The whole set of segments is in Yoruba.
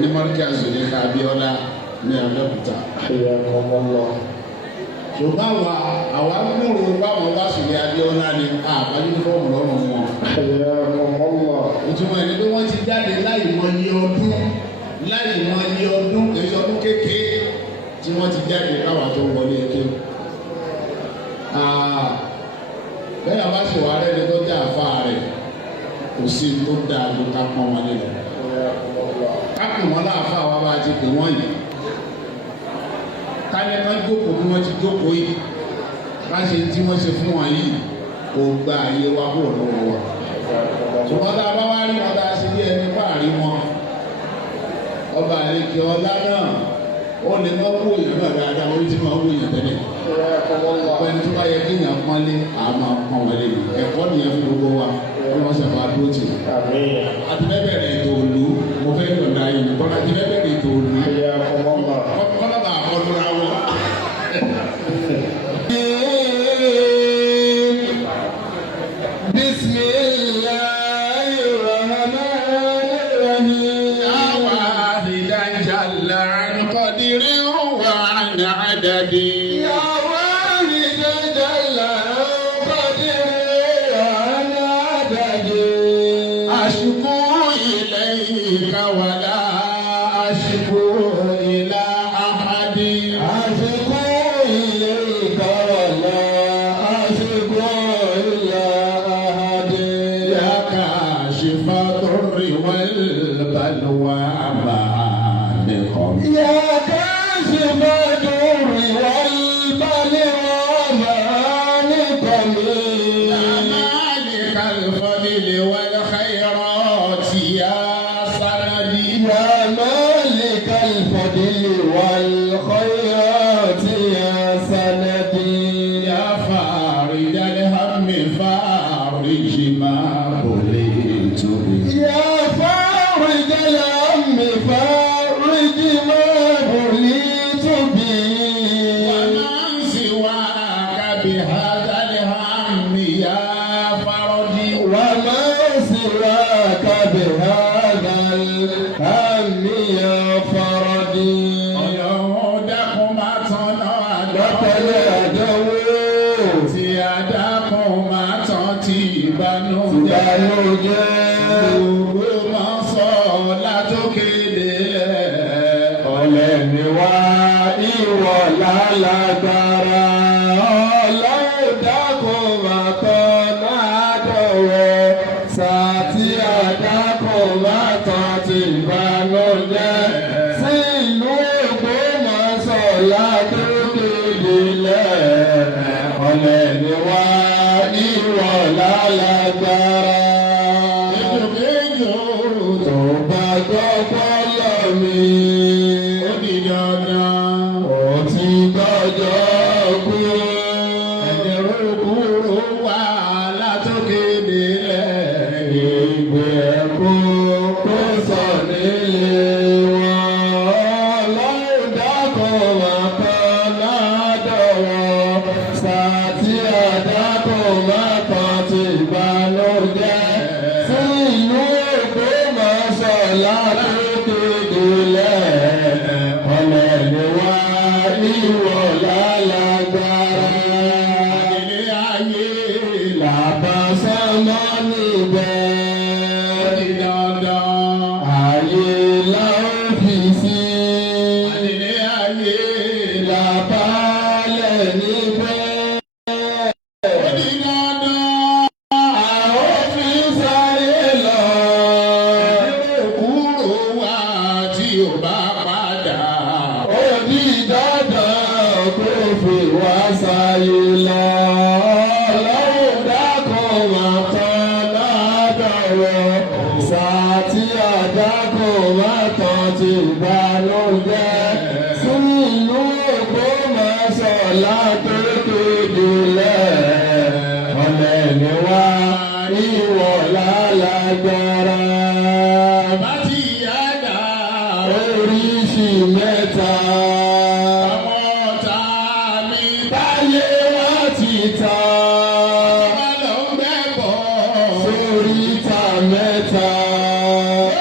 ní mọ́ríkàsì ní Abíọ́lá ní Abẹ́òkúta. ṣùgbọ́n àwa múrò báwọn bá sì ní Abíọ́lá ní àbájú fọ́ọ̀mù lọ́rùn wọn. ìtumọ̀ ẹni pé wọ́n ti jáde láì mọ iye ọdún èyí ọdún kékeré tí wọ́n ti jáde káwà tó wọlé eke. bẹ́ẹ̀ bá ṣe wà rẹ̀ ní tó jẹ́ àfa rẹ̀ kò sí tó dáa tó ká pọ́n wọn nílẹ̀. ká pè wọ́n láàfáà wa bá ti pè wọ́n yìí. kálẹ̀ kan jókòó bí wọ́n ti jókòó yìí. ká ṣe tí wọ́n ṣe fún wọn yìí kò gba àyè wa kó lọ́wọ́ wa. ṣùgbọ́n tá a bá wá rí wọn tá a ṣe bí ẹni fáàrí wọn. ọba àlekè ọlá náà ó lè má wó èèyàn náà dáadáa orí tí máa wó èèyàn tẹ́lẹ̀. ọ̀pẹni tó bá yẹ kí èèyàn pọ́nlé àmọ́ pọ́n wọlé mi ẹ̀kọ́ nìyẹn fún gbogbo wa wọ́n wọ́n ṣẹ̀fọ́ adúró tì. àti bẹ́ẹ̀ bẹ̀rẹ̀ ètò òlu mo fẹ́ yọ̀ǹda yìí kọ́lá ti bẹ́ẹ̀ bẹ̀rẹ̀ ètò òlu kọ́lá bá àkọ́dúnra wọn.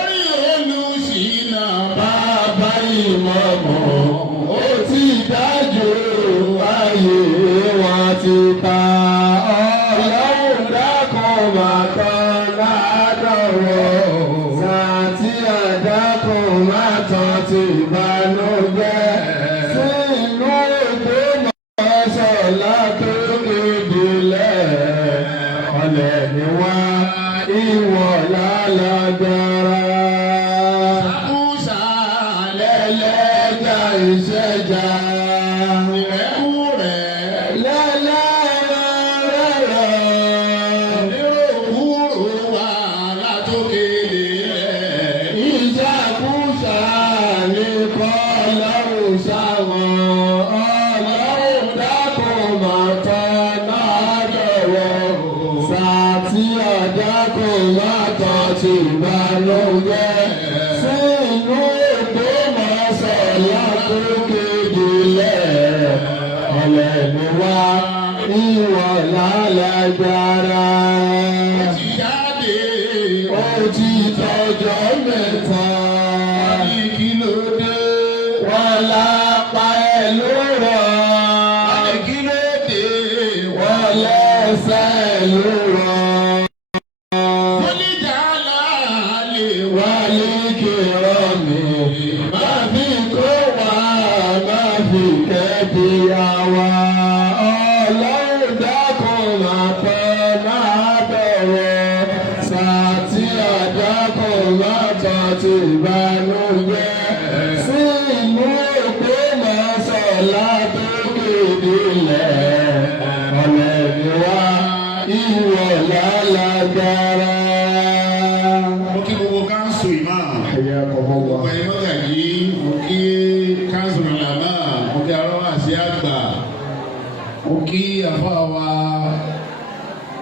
Orí olùsìn náà. tán ti ìbànújẹ́ sínú ètò mọ́sọ̀ látòkè délẹ̀ ọ̀lẹ̀ ni wá ìwọ̀ lálágbára. Sàkúsà lẹ́lẹ́jà ìṣẹ́jà.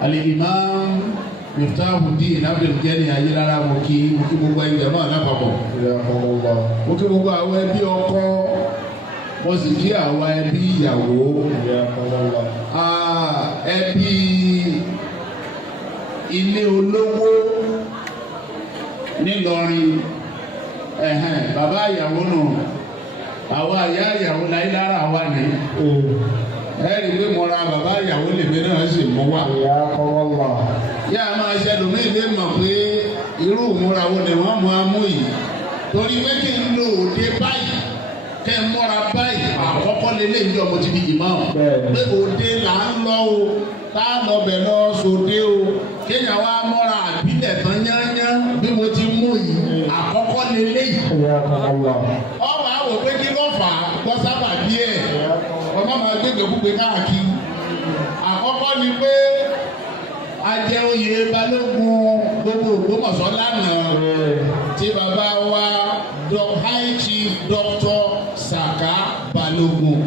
Al-Imam Miftahuddin Abdul Gani Ayilara mo kí gbogbo ẹgbẹ́ náà lápapọ̀. Mo kí gbogbo àwọn ẹbí ọkọ, mo sì kí àwọn ẹbí ìyàwó. Ẹbí ilé olówó nílọrin, bàbá ìyàwó nù, àwọn àyà ìyàwó Láyílára wà ní. Ẹ̀rí pé mo ra bàbá ìyàwó lèmi náà sì mú wá. Yá a máa ṣe ẹlòmíì lè mọ̀ pé irú ìmúra wo ni wọ́n mú amú yìí. Torí pé kí n lo òde báyìí, kẹ́ ń múra báyìí, àkọ́kọ́ lélẹ̀ ìjọ mo ti di ìmáàmù. Pé òde là ń lọ o, tá a lọ bẹ̀ lọ sóde o. Kéèyàn wá múra àbílẹ̀ tán yányá bí mo ti mú yìí, àkọ́kọ́ lélẹ̀ yìí. Ọ̀wọ́ àwò pé kí ló fà á gbọ́ sábà bí ẹ̀. Ọmọ máa gbégbé púpé káàkiri. Àkọ́kọ́ ni pé ajẹ́ oyè balógun gbogbo Ògbómọ̀ṣọ́ lánàá tí bàbá wa High Chief Dr. Saka Balógun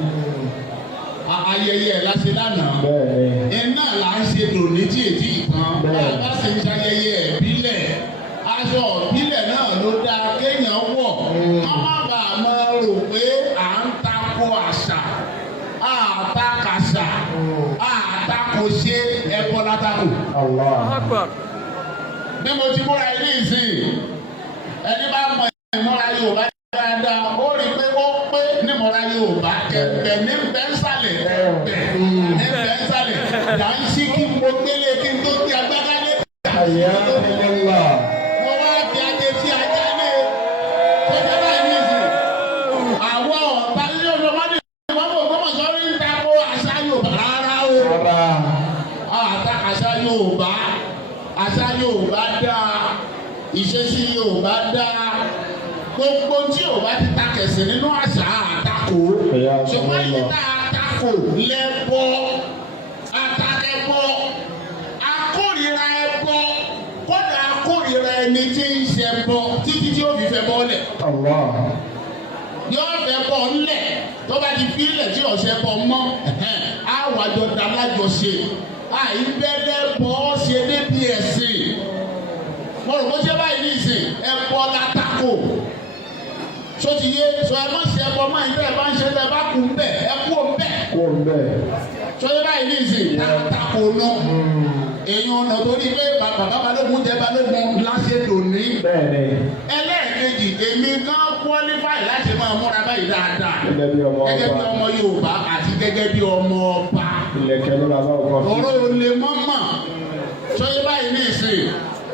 ayẹyẹ láti lánàá iná là ń ṣe lòní tí èdè ìtàn bá sì ń ṣayẹyẹ ìbílẹ̀ aṣọ ìbílẹ̀ náà ló dáa kéèyàn wọ̀ ọmọ bàá máa rò pé à ń takò àṣà àtakàṣà àtakòṣe ẹ̀kọ́ látàkù. Bí mo ti múra ilé ìsìn, ẹni bá mọ ìmúra Yorùbá dáadáa, ó rí i pé ó pé nímúra Yorùbá kẹ̀kẹ́ ní bẹ́ńsàlẹ̀ ní bẹ́ńsàlẹ̀ yà ń ṣí kí mo gbélé kí n tó gbé agbádá lé. Mo wá fi ajé sí ajá lé. Ṣé báyìí ní ìsìn? Àwọn ọ̀tá ilé olùmọ́dé. Àṣà Yorùbá dáa, ìṣesí Yorùbá dáa, gbogbo tí Yorùbá ti ta kẹsì nínú àṣà àtakò, ṣùgbọ́n yìí tá àtakò lẹ́bọ, àtakẹ́bọ, akórìíra ẹbọ, kódà akórìíra ẹni tí ń ṣẹbọ títí tí ó fi fẹ́ bọ́lẹ̀. Yóò fẹ́ bọ́ ńlẹ̀ tó bá ti fi ilẹ̀ tí ọ̀sẹ̀ bọ̀ mọ́, àwàjọ dálájọṣe. Àìbẹ́lẹ̀ bọ́ ṣe débi ẹ̀sìn. Mo rò bó ṣe báyìí ní ìsìn ẹ̀bọ látàkò. Ṣó ti yé sọ ẹ má ṣe ẹbọ máa ń bẹ́ẹ̀ bá ń ṣe ẹ bá kú ń bẹ̀ ẹ kú ń bẹ̀. Ṣó ṣe báyìí ní ìsìn látàkò náà. Èèyàn ọ̀nà torí pé bàbá balógun jẹ́ balógun láṣẹ lòní. Ẹlẹ́ẹ̀kejì èmi kan qualify láti máa múra báyìí dáadáa. Gẹ́gẹ́ bí ọmọ Yorùbá àti gẹ́gẹ́ bí ọmọ ọba. Ọ̀rọ̀ olè mọ́mọ́ sọ́yẹ́ báyìí ní ìsìn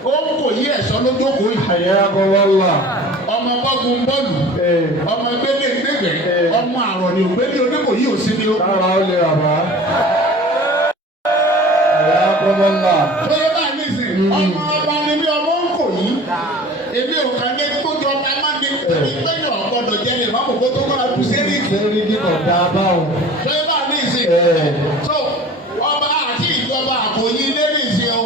ó ń kò yí ẹ̀sọ́ lójókòó yìí. Ọmọ ọmọ bọ́gun bọ́ọ̀lù ọmọ gbélé gbégbé ọmọ àrọ̀ ni ògbélé oníkò yìí ò sí ni ó. Kára ó lè rà bá. Ẹ̀yà kọ́mọ́lá. Bóyá bá ní sìn, ọmọ ọba ni bí ọmọ ń kò yí. Èmi ò kàn lé kójú ọba máa ní pẹ́yìn ọ̀gbọ́dọ̀ jẹ́ lè má kó tó máa kú sẹ́ríkì. Sẹ́ríkì kò dáa báwọn. Bóyá bá ní sìn. So ọba àti ìjọba àkòyí lórí ìṣe o,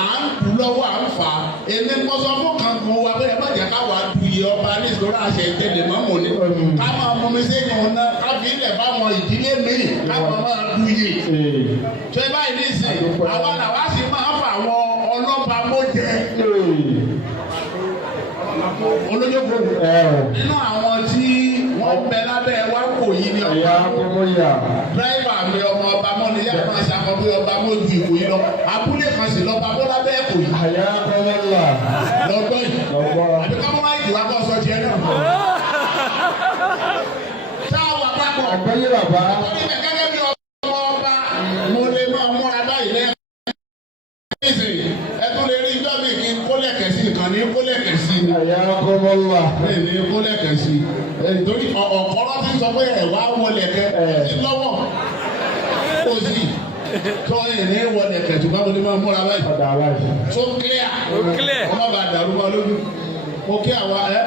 à ń kú lọ́wọ́ à ń fà á. Èmi mọ sọ fún kankan wa bẹ́ẹ̀ má jẹ́ káwa du iye ọba ní ìṣòro àṣẹ ìtẹ̀lẹ̀ mọ́ mọ́ ni. Ká máa mú mi sí ìyọ̀n náà, ká fi ilẹ̀ fáwọn ìdílé mi, ká máa du iye. Ṣé báyìí ní ìsìn, àwa làwa sì máa fà àwọn ọlọ́ba mọ́jẹ. Olójókòó nínú àwọn tí wọ́n bẹ lábẹ́ wa kò yí ni Ẹ̀yà kọ́mọ́yà. dírẹ́fà mi ọmọ ọba mọ́ni yá máa ṣàkóso ọba mọ́jú ìwò yìí lọ abúlé kan sì lọ́ba bó lábẹ́ kò yí. Ẹ̀yà kọ́mọ́lá. Lọ́gbọ́n yìí Lọ́gbọ́n. àbí ká mọ́ máa ìwà kọ́ sọ tiẹ̀ náà. Sáà wà pápọ̀. Àgbáyé bàbá. Àtọ́ni mi gẹ́gẹ́ bí ọmọ ọba mo lè máa múra báyìí lẹ́yìn. Ẹ tún lè rí ijọ́ mi kí n kólẹ̀kẹ̀ sí nǹkan ní kólẹ̀kẹ̀ sí ni. Ẹ̀yà kọ́mọ́lá. Bẹ́ẹ̀ ni kólẹ̀kẹ̀ sí. Nítorí ọ̀kọ́rọ́ ti sọ pé ẹ̀wá wọlẹ̀kẹ̀ sí lọ́wọ́. Kò sí. Tọ́ ìní wọlẹ̀kẹ̀ tó bá mo ní máa múra báyìí. Ọ̀dà aláìsí. So clear. Wọ́n má bàa dàrú wa lójú. Mo kí àwa ẹ́.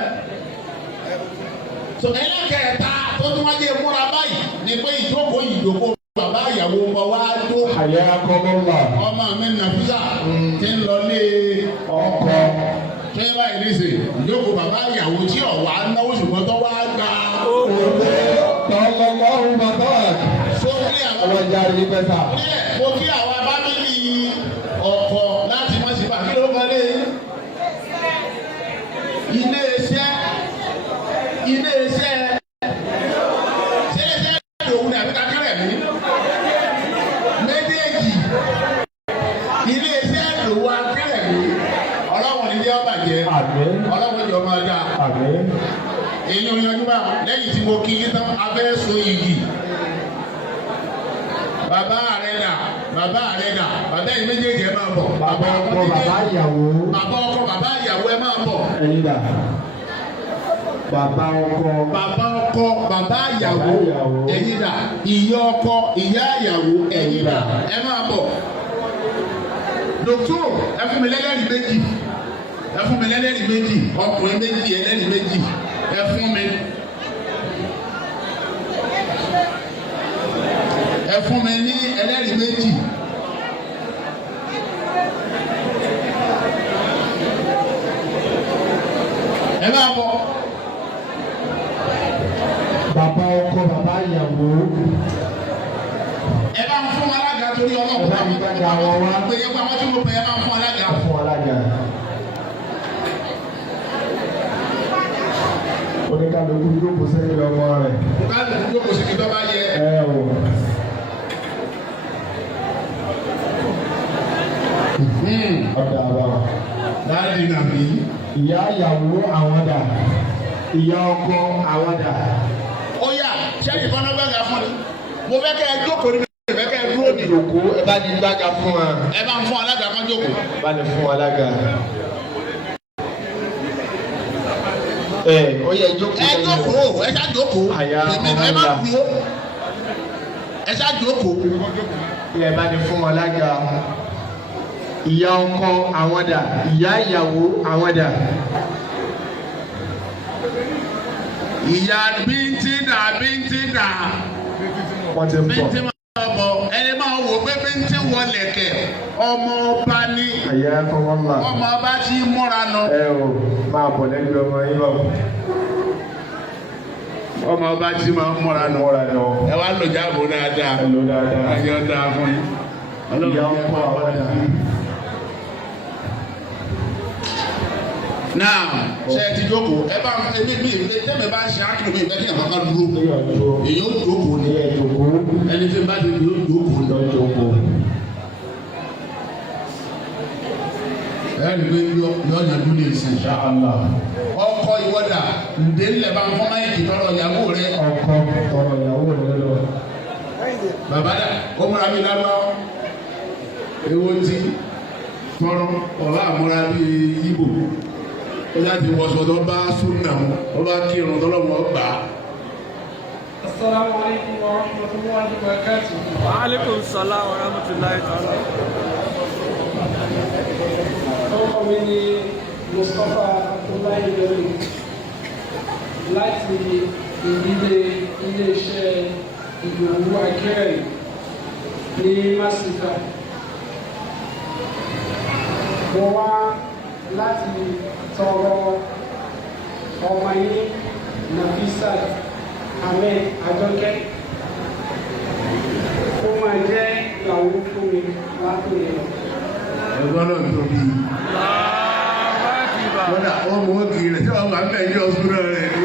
So ẹlẹ́kẹ̀ẹ́ta tó tún wá jẹ́ múra báyìí ni pé ìjókòó bàbá ìyàwó ọmọ wa dó. Ẹ̀yà kọ́mọ́lá. Ọmọ mi Nàfísà ti ń lọ lé Ọkọ. ṣé báyìí ní sè ìjókòó bàbá ìyàwó tí ọ̀wá náwó ṣùgbọ́n tó wá gba. Tọ́lọ́lọ́run bàbá. Sókè àwọn Ọlọ́jà rí pẹ́sà. mo kí àwọn abámílì ọkọ láti mọ̀ sí bàbá kí ló kọ́lé iléeṣẹ́ ṣẹlẹ̀ṣẹ̀ lòun ní àbíká kẹrẹ̀ mi méjèèjì iléeṣẹ́ lòun akẹrẹ̀ mi ọlọ́wọ́n ní jẹ́ ọ̀bàjẹ́ ọlọ́wọ́n jẹ́ ọmọ ọjà èyí ò yanjú bá lẹ́yìn tí mo kí yín tán abẹ́ so igi bàbá rẹ̀ dà bàbá yìí méjèèjì ẹ máa bọ̀ Bàbá ọkọ bàbá ìyàwó. bàbá ọkọ bàbá ìyàwó ẹ máa bọ̀. Ẹyin dà. Bàbá ọkọ. Bàbá ọkọ bàbá ìyàwó ẹ̀yin dà ìyá ọkọ ìyá ìyàwó ẹ̀yin dà ẹ máa bọ̀. Dòkítọ̀ ẹ fún mi lẹ́lẹ́rìí méjì ẹ fún mi lẹ́lẹ́rìí méjì ọkùnrin méjì ẹlẹ́rìí méjì ẹ fún mi. Ẹ fún mi ní ẹlẹ́rìí méjì. Ẹ máa bọ̀. Bàbá ọkọ bàbá ìyàwó. Ẹ bá ń fún alága torí ọlọ́pàá. Ẹ bá mi gbàgbà wọn wá. Pé yẹn pa wọ́n tí mo pè é máa ń fún alága. Fún alága. Oníkàlùkù yóò kó sẹ́yìn ọmọ rẹ̀. Kálukú yóò kó sí kí tó bá yẹ. Ọ̀dà àbá. Dáàdi nàbí. Ìyá ìyàwó àwọn dà. Ìyá ọkọ àwọn dà. Ó yá sẹ́yìn kan náà gbàgà fún mi. Mo fẹ́ kẹ́ ẹ jókòó níbi mo fẹ́ kẹ́ ẹ dúró ní. Ìjòkó ẹ bá ní gbàgà fún wa. Ẹ bá ń fún alága kan jókòó. Bá ní fún alága. Ó yẹ jókòó. Ẹ jókòó ẹ ṣá jókòó. Àyà Ẹ má dúró. Ẹ ṣá jókòó. Ẹ bá ní fún alága. Ìyá ọkọ àwọn dà. Ìyá ìyàwó àwọn dà. Ìyá bíntín dà. Wọ́n ti ń bọ̀. Bíntín máa bọ̀ ẹni máa wò pé bíntín wọlé kẹ̀ ọmọ ọba ní. Àyà kọ́kọ́ mà. Ọmọ ọba tí múra nù. Ẹ o máa bọ̀ lẹ́gbẹ̀ẹ́ ọmọ yín bọ̀. Ọmọ ọba tí máa múra nù. Múra nù. Ẹ wá lò jáàbò dáadáa. Ẹ lò dáadáa. Ayọ̀ dáa fún yín. Ìyá ọkọ àwọn dà. Náà ṣe ti jókòó ẹ bá ẹbí mi ìwé tẹ́lẹ̀ bá ṣe ákìlù mi ìgbẹ́kẹ̀ kankan dúró. Èyí ó jókòó ní ẹni tí bá ti di ó jókòó ní. Ẹni pé yọ̀ọ̀yà dúró lè sìn. Ọkọ ìwọ́dà ǹdẹ́ ńlẹ̀ bá ń fọ́n máìkì tọrọ ìyàwó rẹ. Ọkọ tọrọ ìyàwó rẹ lọ. Bàbá dà ó múra mi lábá ewo ti tọrọ ọ̀rọ̀ àmúra bíi Ìgbò. ó láti wọṣọ tó bá súnà mu ó bá kírun tó lọ́wọ́ gbà á. Assalamu alaikum wa rahmatullahi wa barakatuh. Wa alaikum salam wa rahmatullahi ta'ala. Orúkọ mi ni Mustapha Abdullahi Lori láti ìdílé iléeṣẹ́ Ìdòwú Akẹ́rẹ́ ní Masika. Mo wá láti tọrọ ọmọ yín Nafisat Ahmed Àjọkẹ́ ó máa jẹ́ ìyàwó fún mi látòlè lọ. ẹ̀gbọ́n náà tóbi. kódà ọmọ ògì rẹ̀ tí wọ́n wà ń bẹ̀ yí ọ̀sùn náà rẹ̀ ni.